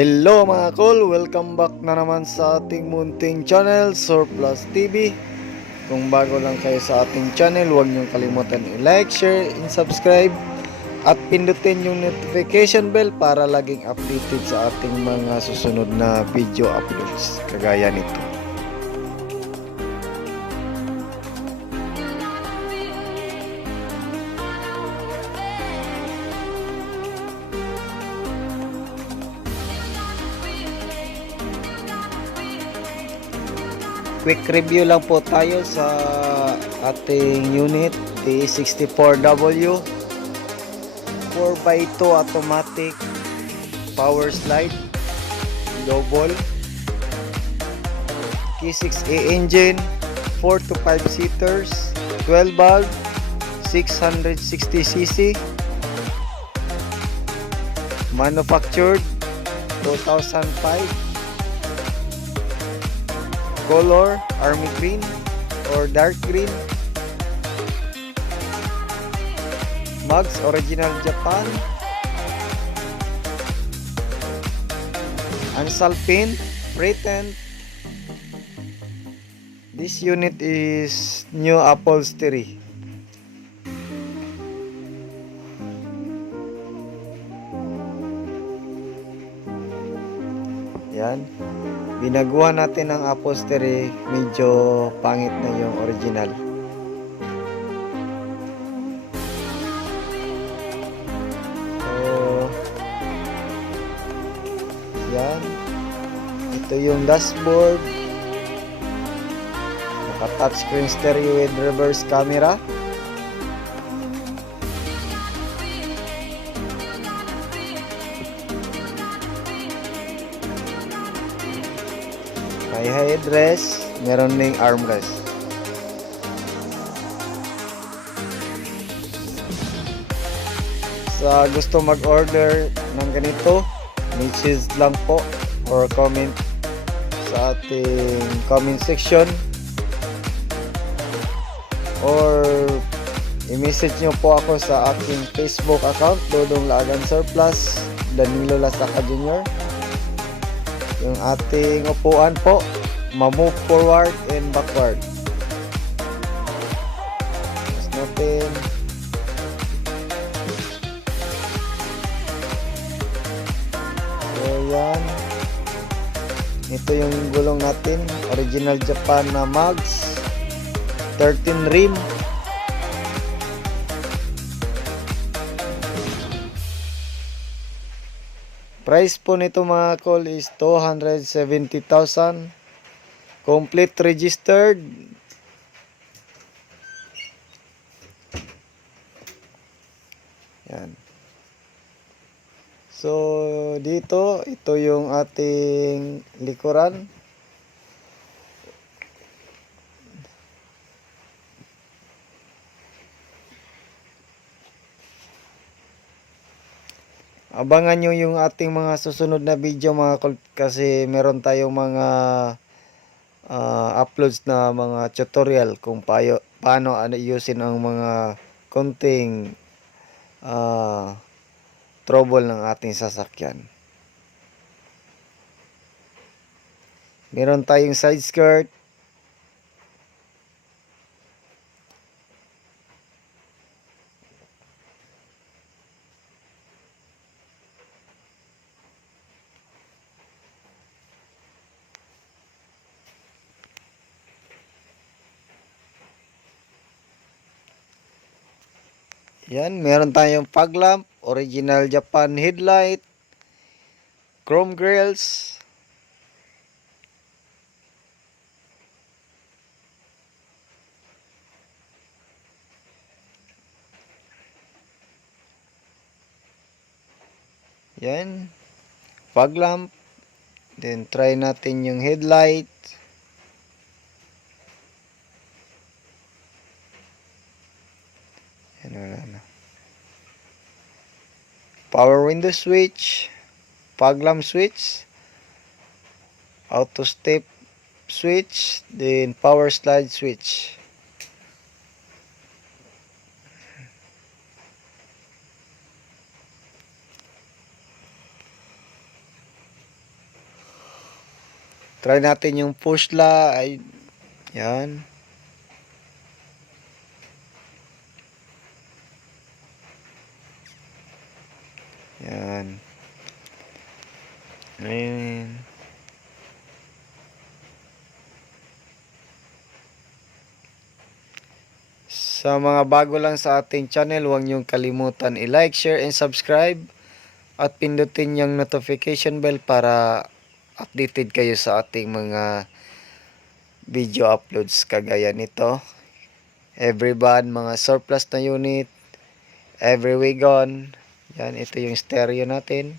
Hello mga kol, welcome back na naman sa ating munting channel, Surplus TV. Kung bago lang kayo sa ating channel, huwag niyong kalimutan i-like, share, and subscribe. At pindutin yung notification bell para laging updated sa ating mga susunod na video uploads. Kagaya nito. Quick review lang po tayo sa ating unit T64W 4x2 automatic power slide double K6A engine, 4 to 5 seaters, 12 valve, 660cc, manufactured 2005, color army green or dark green, mugs original Japan, unsal pin, patent. This unit is new upholstery. Yan. Binaguhan natin ang upholstery, medyo pangit na yung original. So, yan. Ito yung dashboard. Naka-touchscreen stereo with reverse camera. May headrest, meron ding armrest. Sa gusto mag-order ng ganito, message lang po or comment sa ating comment section or i-message nyo po ako sa aking Facebook account, Dodong Lagan Surplus, Danilo Lasaka Jr. Yung ating upuan po, ma-move forward and backward. Tapos natin. So yan. Ito yung gulong natin, original Japan na mugs, 13 rim. Price po nito mga call is 270,000. Complete registered. Yan. So dito, ito yung ating likuran. Abangan nyo yung ating mga susunod na video mga kol, kasi meron tayong mga uploads na mga tutorial kung paano ayusin ang mga konting trouble ng ating sasakyan. Meron tayong side skirt. Yan, meron tayong fog lamp, original Japan headlight, chrome grills. Yan, fog lamp. Then try natin yung headlight. Yan, wala na. Power window switch, fog lamp switch, auto step switch, then power slide switch. Try natin yung push la. Ay, yan. Yan. Ayun. Sa mga bago lang sa ating channel, huwag niyong kalimutan i-like, share, and subscribe. At pindutin yung notification bell para updated kayo sa ating mga video uploads kagaya nito. Every van, mga surplus na unit, every wagon. Yan, ito yung stereo natin.